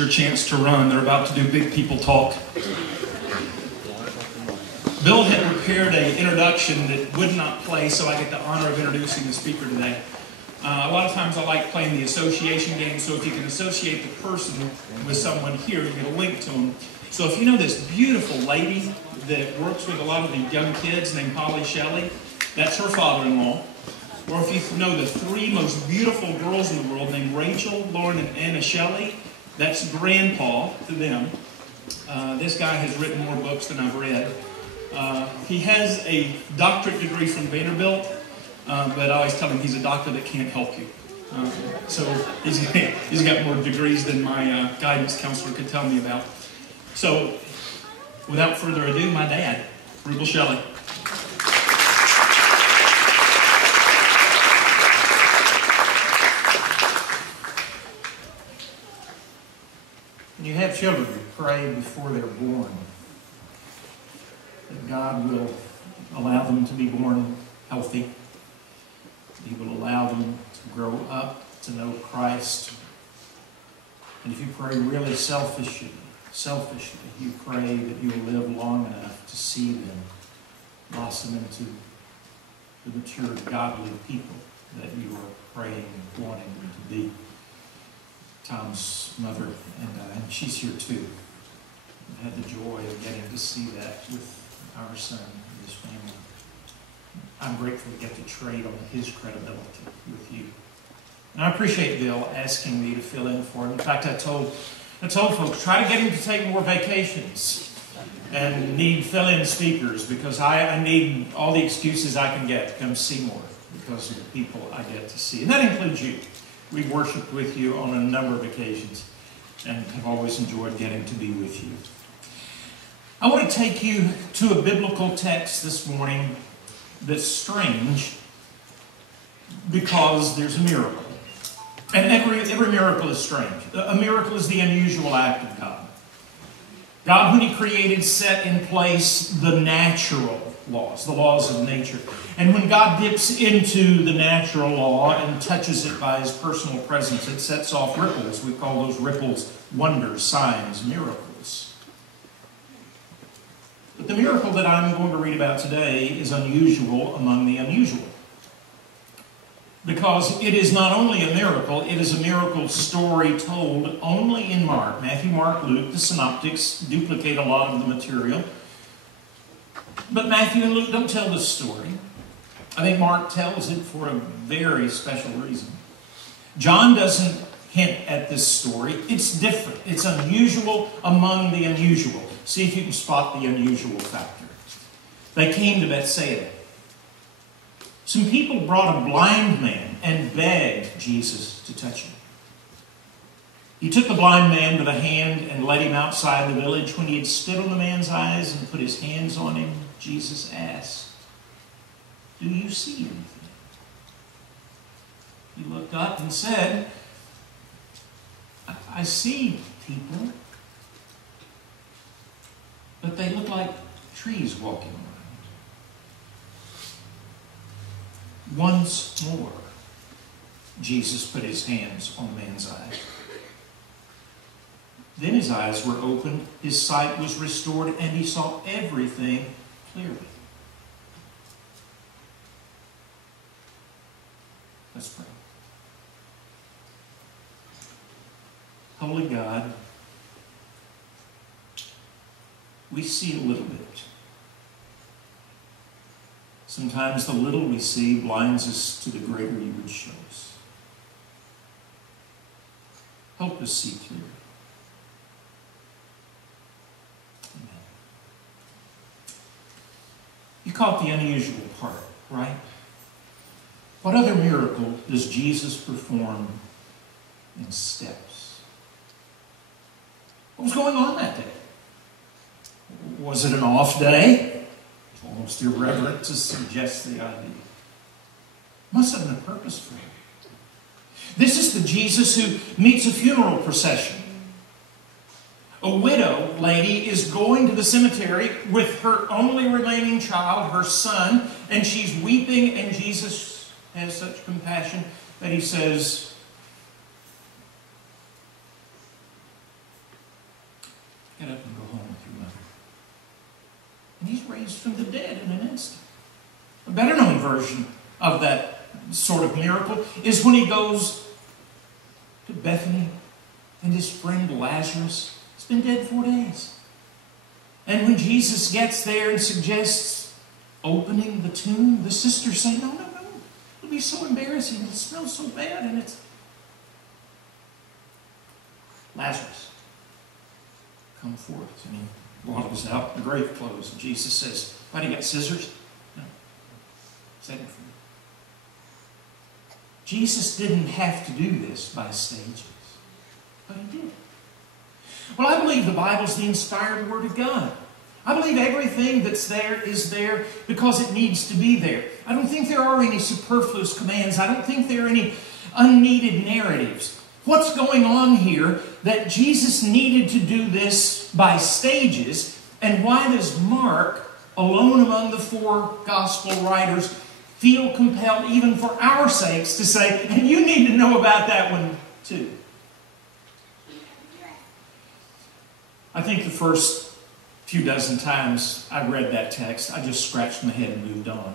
your chance to run. They're about to do big people talk. Bill had prepared an introduction that would not play, so I get the honor of introducing the speaker today. A lot of times I like playing the association game, so if you can associate the person with someone here, you get a link to them. So if you know this beautiful lady that works with a lot of the young kids named Rubel Shelly, that's her father-in-law. Or if you know the three most beautiful girls in the world named Rachel, Lauren, and Anna Shelly, that's grandpa to them. This guy has written more books than I've read. He has a doctorate degree from Vanderbilt, but I always tell him he's a doctor that can't help you. So he's got more degrees than my guidance counselor could tell me about. So without further ado, my dad, Rubel Shelly. When you have children, you pray before they're born that God will allow them to be born healthy. He will allow them to grow up to know Christ. And if you pray really selfishly, you pray that you'll live long enough to see them blossom into the mature, godly people that you are praying and wanting them to be. Tom's mother and she's here too. I had the joy of getting to see that with our son and his family. I'm grateful to get to trade on his credibility with you. And I appreciate Bill asking me to fill in for him. In fact, I told folks, try to get him to take more vacations and need fill-in speakers, because I need all the excuses I can get to come to Seymour because of the people I get to see. And that includes you. We've worshiped with you on a number of occasions and have always enjoyed getting to be with you. I want to take you to a biblical text this morning that's strange because there's a miracle. And every miracle is strange. A miracle is the unusual act of God. God, when He created, set in place the natural laws, the laws of nature. And when God dips into the natural law and touches it by His personal presence, it sets off ripples. We call those ripples wonders, signs, miracles. But the miracle that I'm going to read about today is unusual among the unusual. Because it is not only a miracle, it is a miracle story told only in Mark. Matthew, Mark, Luke, the synoptics duplicate a lot of the material. But Matthew and Luke don't tell this story. I think Mark tells it for a very special reason. John doesn't hint at this story. It's different. It's unusual among the unusual. See if you can spot the unusual factor. They came to Bethsaida. Some people brought a blind man and begged Jesus to touch him. He took the blind man by the hand and led him outside the village. When he had spit on the man's eyes and put his hands on him, Jesus asked, "Do you see anything?" He looked up and said, I see people, but they look like trees walking around. Once more, Jesus put his hands on the man's eyes. Then his eyes were opened, his sight was restored, and he saw everything clearly. Let's pray. Holy God, we see a little bit. Sometimes the little we see blinds us to the greater you would show us. Help us see clearly. Amen. You caught the unusual part, right? What other miracle does Jesus perform in steps? What was going on that day? Was it an off day? It's almost irreverent to suggest the idea. Must have been a purpose for him. This is the Jesus who meets a funeral procession. A widow lady is going to the cemetery with her only remaining child, her son, and she's weeping, and Jesus has such compassion that he says, And he's raised from the dead in an instant. A better known version of that sort of miracle is when he goes to Bethany and his friend Lazarus has been dead 4 days. And when Jesus gets there and suggests opening the tomb, the sisters say, no, it'll be so embarrassing, it smells so bad, and it's Lazarus, come forth. And he waddles out the grave clothes, and Jesus says, why, do you got scissors? No. Save it for me. Jesus didn't have to do this by stages, but he did. Well, I believe the Bible's the inspired Word of God. I believe everything that's there is there because it needs to be there. I don't think there are any superfluous commands. I don't think there are any unneeded narratives. What's going on here that Jesus needed to do this by stages, and why does Mark, alone among the 4 gospel writers, feel compelled, even for our sakes, to say, and you need to know about that one too? I think the first few dozen times I read that text, I just scratched my head and moved on.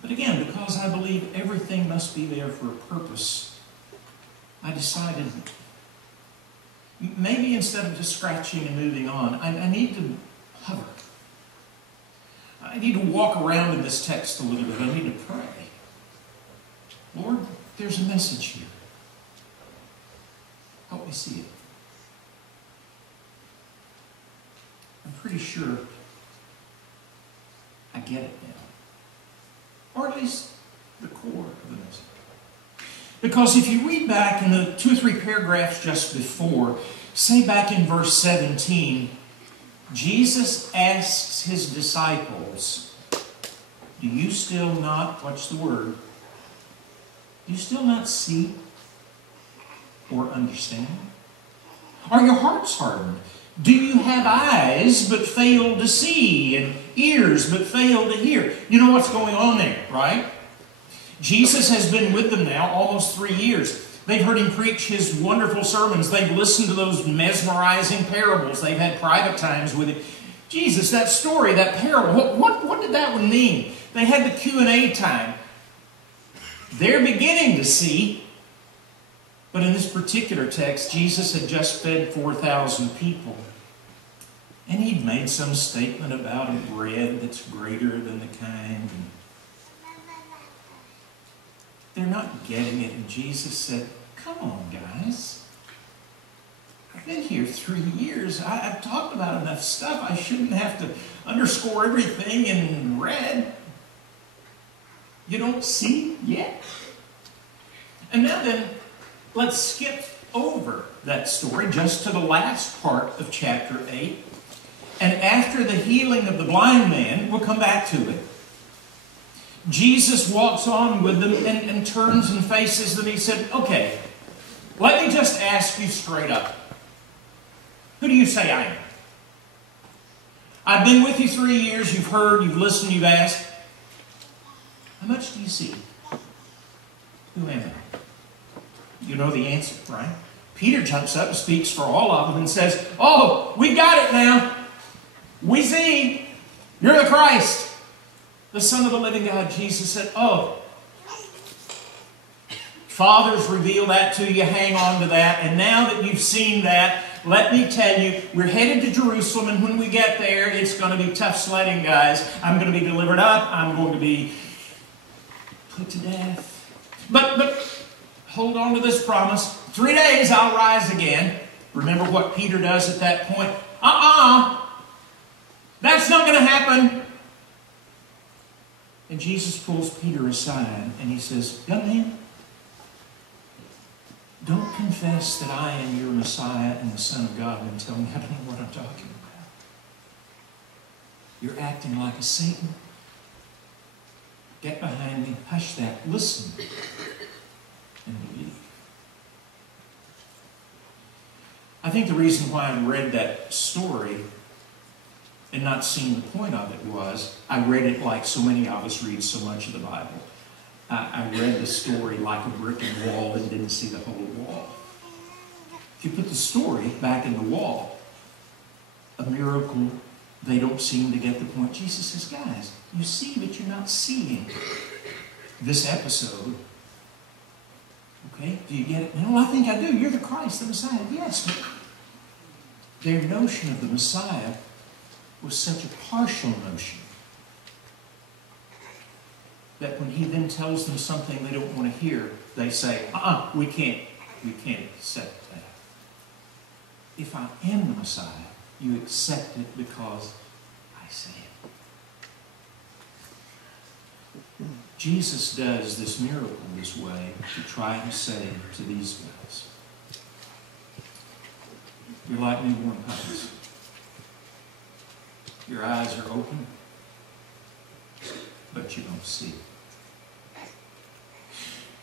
But again, because I believe everything must be there for a purpose, I decided maybe instead of just scratching and moving on, I need to hover. I need to walk around in this text a little bit. I need to pray. Lord, there's a message here. Help me see it. I'm pretty sure I get it now. Or at least the core of the message. Because if you read back in the 2 or 3 paragraphs just before, say back in verse 17, Jesus asks his disciples, do you still not, watch the word, do you still not see or understand? Are your hearts hardened? Do you have eyes but fail to see, and ears but fail to hear? You know what's going on there, right? Jesus has been with them now almost 3 years. They've heard him preach his wonderful sermons. They've listened to those mesmerizing parables. They've had private times with him. Jesus, that story, that parable, what did that one mean? They had the Q&A time. They're beginning to see. But in this particular text, Jesus had just fed 4,000 people. And he'd made some statement about a bread that's greater than the kind. They're not getting it. And Jesus said, come on, guys. I've been here 3 years. I've talked about enough stuff. I shouldn't have to underscore everything in red. You don't see yet? And now then, let's skip over that story just to the last part of chapter 8. And after the healing of the blind man, we'll come back to it. Jesus walks on with them and turns and faces them. He said, okay, let me just ask you straight up. Who do you say I am? I've been with you 3 years. You've heard, you've listened, you've asked. How much do you see? Who am I? You know the answer, right? Peter jumps up and speaks for all of them and says, oh, we got it now. We see. You're the Christ, the Son of the living God. Jesus said, oh, Father's revealed that to you. Hang on to that. And now that you've seen that, let me tell you, we're headed to Jerusalem, and when we get there, it's going to be tough sledding, guys. I'm going to be delivered up. I'm going to be put to death. But hold on to this promise. 3 days I'll rise again. Remember what Peter does at that point? That's not going to happen. And Jesus pulls Peter aside and he says, young man, don't confess that I am your Messiah and the Son of God and tell me I don't know what I'm talking about. You're acting like a Satan. Get behind me. Hush that. Listen and believe. I think the reason why I read that story and not seeing the point of it was I read it like so many of us read so much of the Bible. I read the story like a brick in the wall and didn't see the whole wall. If you put the story back in the wall, a miracle they don't seem to get the point. Jesus says, guys, you see, but you're not seeing this episode. Okay? Do you get it? No, I think I do. You're the Christ, the Messiah. Yes, but their notion of the Messiah was such a partial notion that when he then tells them something they don't want to hear, they say, we can't accept that. If I am the Messiah, you accept it because I say it. Jesus does this miracle this way to try to say to these guys, you're like newborn puppies. Your eyes are open, but you don't see.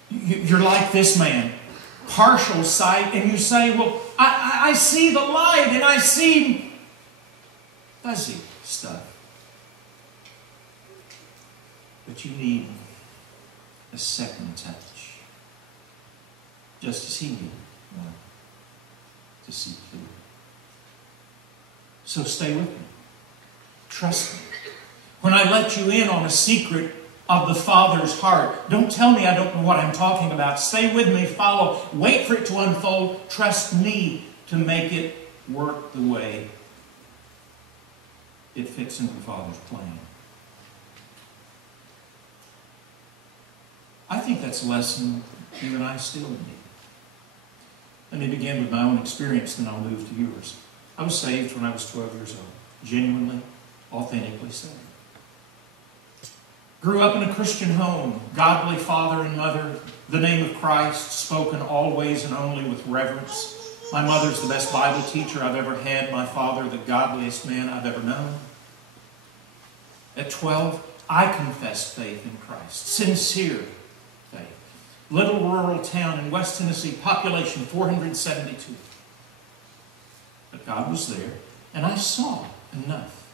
You're like this man, partial sight, and you say, well, I see the light and I see fuzzy stuff. But you need a second touch, just as he needed one to see clearly. So stay with me. Trust me. When I let you in on a secret of the Father's heart, don't tell me I don't know what I'm talking about. Stay with me, follow, wait for it to unfold. Trust me to make it work the way it fits into the Father's plan. I think that's a lesson you and I still need. Let me begin with my own experience, then I'll move to yours. I was saved when I was 12 years old. Genuinely, authentically saved. Grew up in a Christian home, godly father and mother, the name of Christ spoken always and only with reverence. My mother's the best Bible teacher I've ever had. My father, the godliest man I've ever known. At 12, I confessed faith in Christ. Sincere faith. Little rural town in West Tennessee, population 472. But God was there, and I saw enough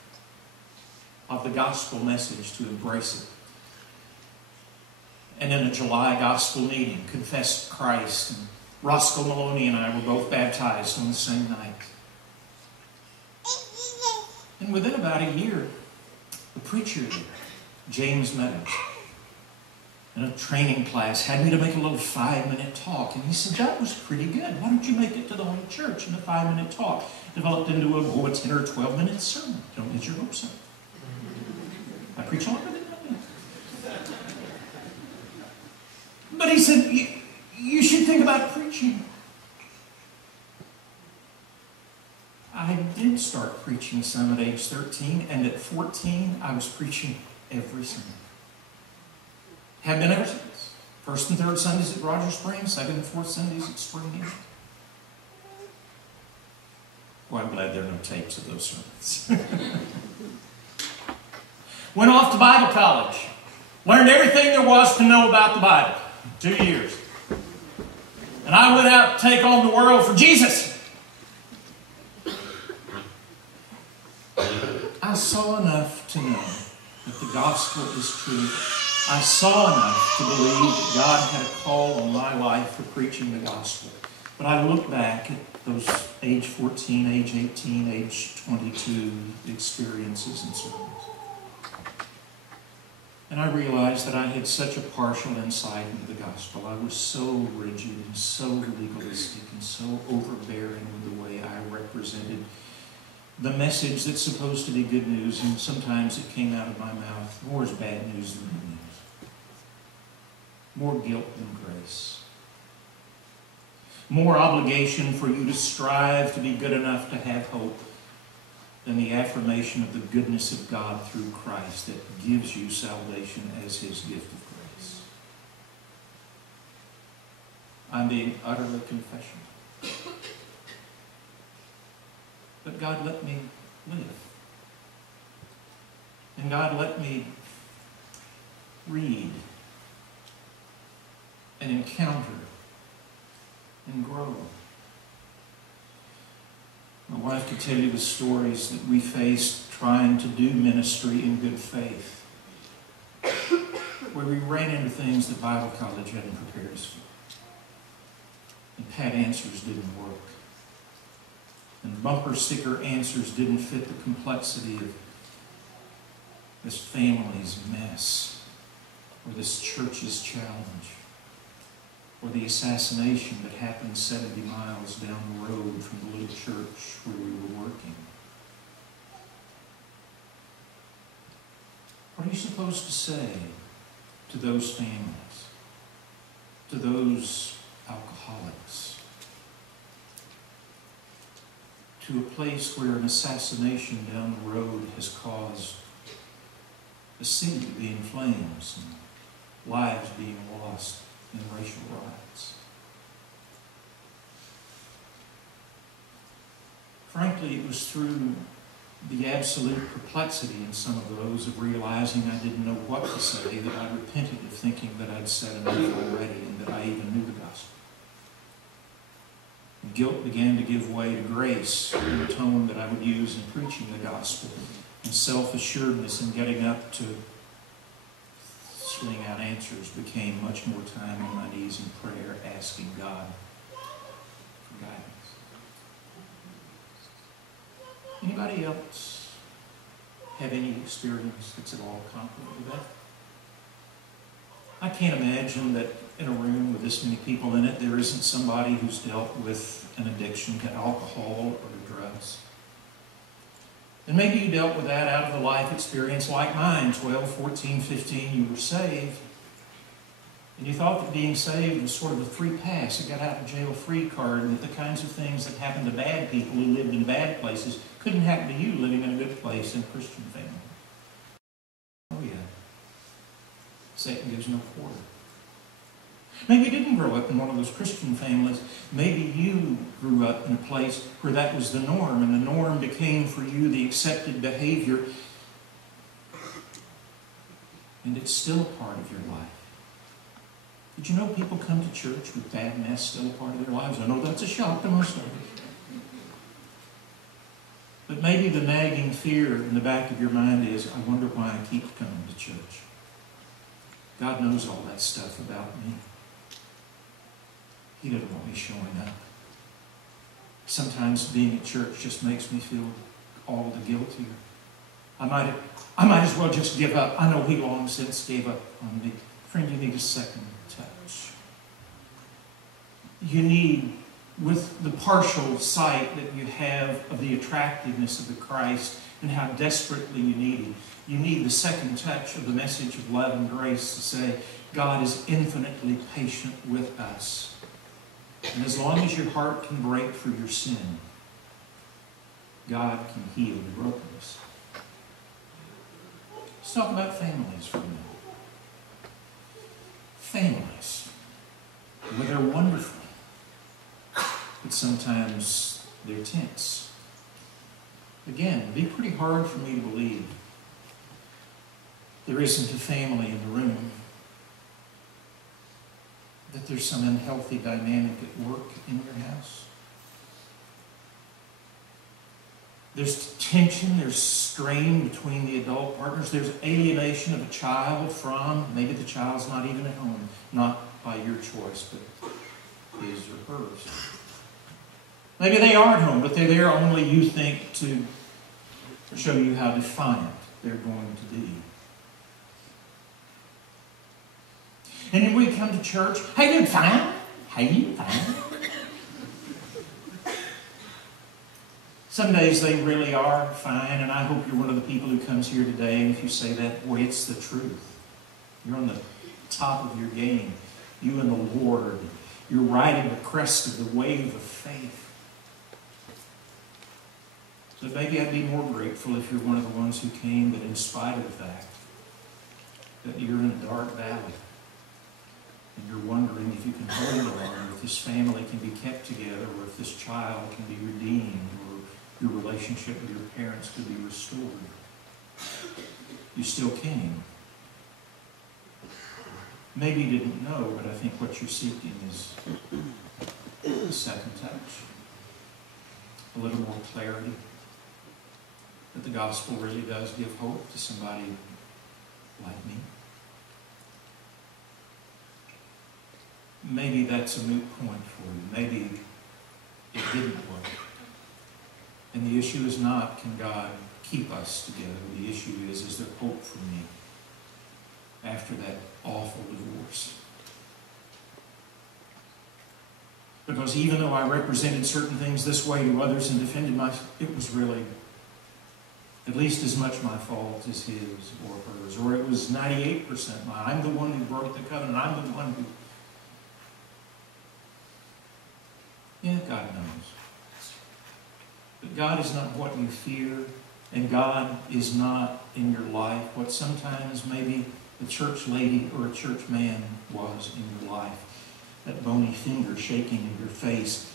of the gospel message to embrace it. And in a July gospel meeting, confessed Christ, and Roscoe Maloney and I were both baptized on the same night. And within about a year, the preacher there, James Meadows, in a training class, had me to make a little 5-minute talk. And he said, that was pretty good. Why don't you make it to the whole church in a 5-minute talk? Developed into a 10 or 12-minute sermon. Don't get your hopes up. I preach longer than that. But he said, you should think about preaching. I did start preaching some at age 13, and at 14, I was preaching every Sunday. Have been ever since. First and third Sundays at Roger Springs, second and fourth Sundays at Spring Hill. Well, I'm glad there are no tapes of those sermons. Went off to Bible college. Learned everything there was to know about the Bible. 2 years. And I went out to take on the world for Jesus. I saw enough to know that the gospel is true. I saw enough to believe that God had a call on my life for preaching the gospel. But I look back at those age 14, age 18, age 22 experiences and sermons. And I realized that I had such a partial insight into the gospel. I was so rigid and so legalistic and so overbearing with the way I represented the message that's supposed to be good news, and sometimes it came out of my mouth more as bad news than good news. More guilt than grace. More obligation for you to strive to be good enough to have hope than the affirmation of the goodness of God through Christ that gives you salvation as His gift of grace. I'm being utterly confessional. But God let me live. And God let me read and encounter and grow. My wife could tell you the stories that we faced trying to do ministry in good faith, where we ran into things that Bible college hadn't prepared us for. And pat answers didn't work. And bumper sticker answers didn't fit the complexity of this family's mess, or this church's challenge, or the assassination that happened 70 miles down the road from the little church where we were working. What are you supposed to say to those families, to those alcoholics, to a place where an assassination down the road has caused a city to be in flames and lives being lost in racial riots? Frankly, it was through the absolute perplexity in some of those of realizing I didn't know what to say that I repented of thinking that I'd said enough already and that I even knew the gospel. And guilt began to give way to grace in the tone that I would use in preaching the gospel, and self-assuredness in getting up to sling out answers became much more time on my knees in prayer, asking God for guidance. Anybody else have any experience that's at all comparable to that? I can't imagine that in a room with this many people in it, there isn't somebody who's dealt with an addiction to alcohol or to drugs. And maybe you dealt with that out of a life experience like mine, 12, 14, 15, you were saved. And you thought that being saved was sort of a free pass, a get out of jail free card, and that the kinds of things that happened to bad people who lived in bad places couldn't happen to you living in a good place in a Christian family. Oh yeah. Satan gives no quarter. Maybe you didn't grow up in one of those Christian families. Maybe you grew up in a place where that was the norm, and the norm became for you the accepted behavior, and it's still a part of your life. Did you know people come to church with bad mess still a part of their lives? I know that's a shock to most of us. But maybe the nagging fear in the back of your mind is, I wonder why I keep coming to church. God knows all that stuff about me. He doesn't want me showing up. Sometimes being at church just makes me feel all the guiltier. I might as well just give up. I know he long since gave up on me. Friend, you need a second touch. You need, with the partial sight that you have of the attractiveness of the Christ and how desperately you need him, you need the second touch of the message of love and grace to say, God is infinitely patient with us. And as long as your heart can break for your sin, God can heal your brokenness. Let's talk about families for a minute. Families, well, they're wonderful, but sometimes they're tense. Again, it'd be pretty hard for me to believe there isn't a family in the room, that there's some unhealthy dynamic at work in your house. There's tension, there's strain between the adult partners. There's alienation of a child from, maybe the child's not even at home, not by your choice, but his or hers. Maybe they are at home, but they're there only, you think, to show you how defiant they're going to be. And then we come to church, hey, you fine? Hey, you fine? Some days they really are fine, and I hope you're one of the people who comes here today, and if you say that, boy, it's the truth. You're on the top of your game. You and the Lord. You're riding the crest of the wave of faith. So maybe I'd be more grateful if you're one of the ones who came, but in spite of the fact that you're in a dark valley, and you're wondering if you can hold on, or if this family can be kept together, or if this child can be redeemed, or your relationship with your parents could be restored. You still came. Maybe you didn't know, but I think what you're seeking is a second touch. A little more clarity. That the gospel really does give hope to somebody like me. Maybe that's a moot point for you. Maybe it didn't work. And the issue is not, can God keep us together? The issue is there hope for me after that awful divorce? Because even though I represented certain things this way to others and defended myself, it was really at least as much my fault as his or hers. Or it was 98% mine. I'm the one who broke the covenant. I'm the one who... Yeah, God knows. But God is not what you fear, and God is not in your life what sometimes maybe a church lady or a church man was in your life. That bony finger shaking in your face,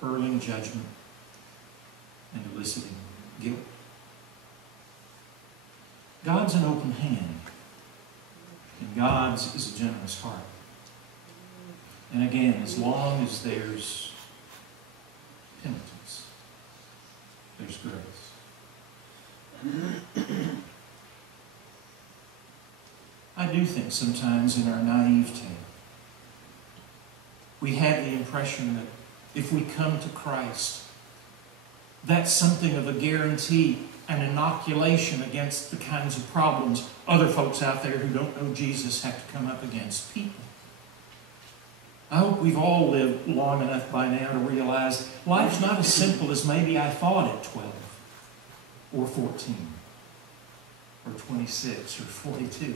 hurling judgment and eliciting guilt. God's an open hand, and God's is a generous heart. And again, as long as there's penitence, there's grace. I do think sometimes in our naivete, we have the impression that if we come to Christ, that's something of a guarantee, an inoculation against the kinds of problems other folks out there who don't know Jesus have to come up against. People. I hope we've all lived long enough by now to realize life's not as simple as maybe I thought at 12 or 14 or 26 or 42.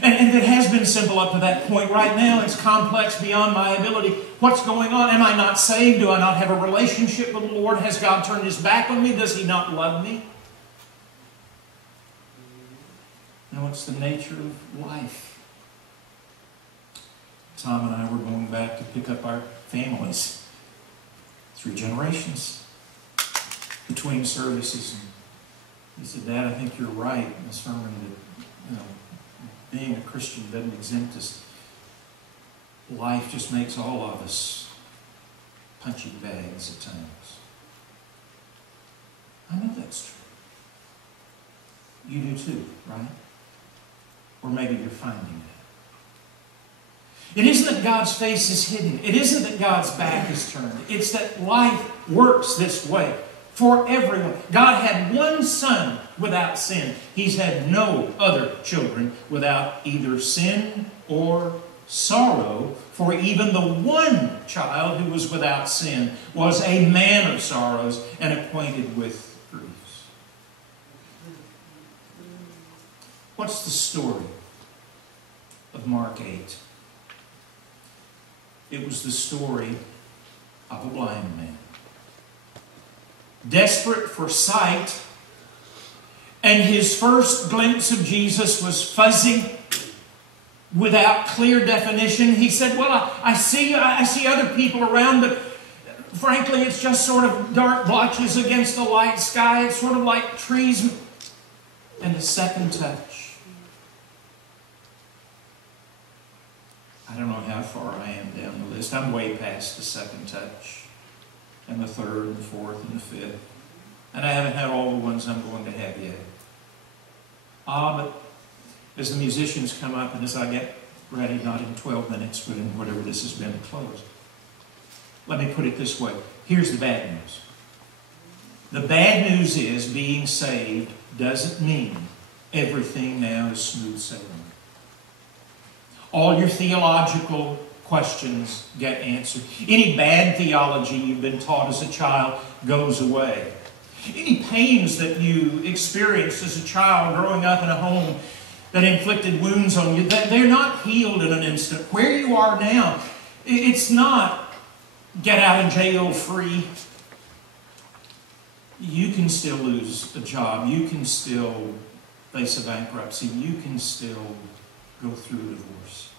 And it has been simple up to that point. Right now, it's complex beyond my ability. What's going on? Am I not saved? Do I not have a relationship with the Lord? Has God turned His back on me? Does He not love me? Now, what's the nature of life? Tom and I were going back to pick up our families. 3 generations between services. And he said, Dad, I think you're right in the sermon that, being a Christian doesn't exempt us. Life just makes all of us punching bags at times. I know that's true. You do too, right? Or maybe you're finding it. It isn't that God's face is hidden. It isn't that God's back is turned. It's that life works this way for everyone. God had one son without sin. He's had no other children without either sin or sorrow. For even the one child who was without sin was a man of sorrows and acquainted with griefs. What's the story of Mark 8? It was the story of a blind man. Desperate for sight, and his first glimpse of Jesus was fuzzy, without clear definition. He said, well, I see other people around, but frankly, it's just sort of dark blotches against the light sky. It's sort of like trees. And the second touch. I don't know how far I am down the list. I'm way past the second touch, and the third, and the fourth, and the fifth. And I haven't had all the ones I'm going to have yet. But as the musicians come up, and as I get ready, not in 12 minutes, but in whatever this has been to close, let me put it this way. Here's the bad news. The bad news is being saved doesn't mean everything now is smooth sailing. All your theological questions get answered. Any bad theology you've been taught as a child goes away. Any pains that you experienced as a child growing up in a home that inflicted wounds on you, they're not healed in an instant. Where you are now, it's not get out of jail free. You can still lose a job. You can still face a bankruptcy. You can still go through a divorce.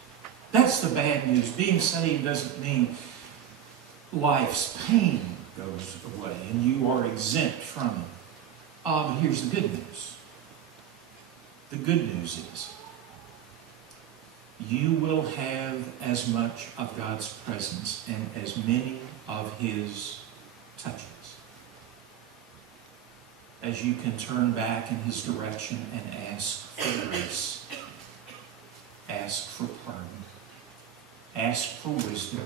That's the bad news. Being saved doesn't mean life's pain goes away and you are exempt from it. But here's the good news. The good news is you will have as much of God's presence and as many of His touches as you can turn back in His direction and ask for grace, ask for pardon, ask for wisdom,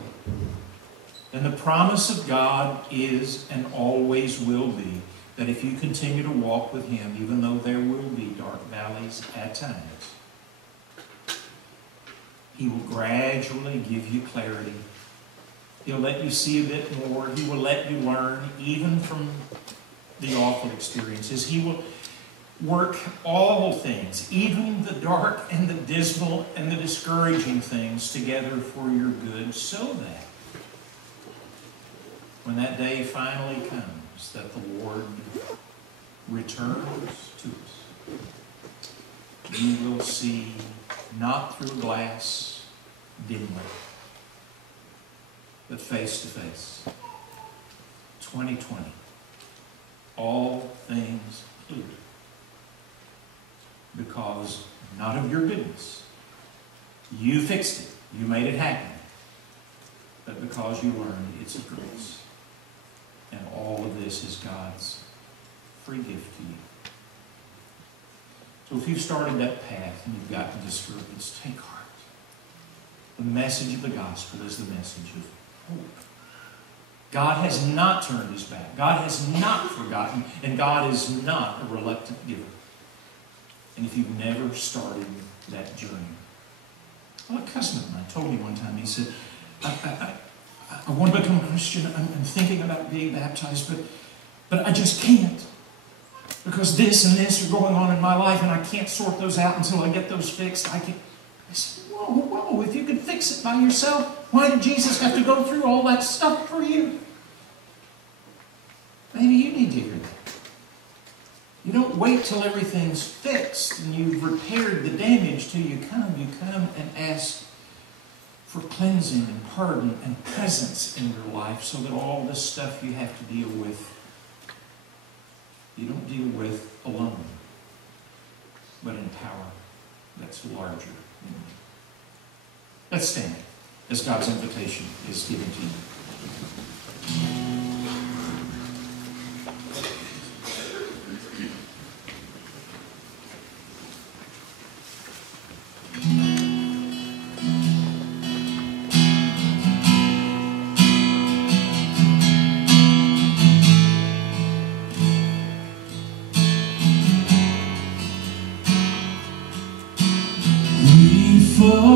And the promise of God is and always will be that if you continue to walk with Him, even though there will be dark valleys at times, He will gradually give you clarity. He'll let you see a bit more. He will let you learn even from the awful experiences. He will work all things, even the dark and the dismal and the discouraging things, together for your good, so that when that day finally comes, that the Lord returns to us, you will see not through glass dimly, but face to face. 2020. All things included. Because not of your goodness. You fixed it. You made it happen. But because you learned it's a grace. And all of this is God's free gift to you. So if you've started that path and you've gotten discouraged, take heart. The message of the gospel is the message of hope. God has not turned His back. God has not forgotten. And God is not a reluctant giver. And if you've never started that journey. Well, a cousin of mine told me one time, he said, I want to become a Christian. I'm thinking about being baptized, but I just can't. Because this and this are going on in my life, and I can't sort those out until I get those fixed. I said, whoa, if you could fix it by yourself, why did Jesus have to go through all that stuff for you? Maybe you need to hear that. You don't wait till everything's fixed and you've repaired the damage till you come. You come and ask for cleansing and pardon and presence in your life so that all this stuff you have to deal with, you don't deal with alone, but in power that's larger than you. Let's stand as God's invitation is given to you. We fall.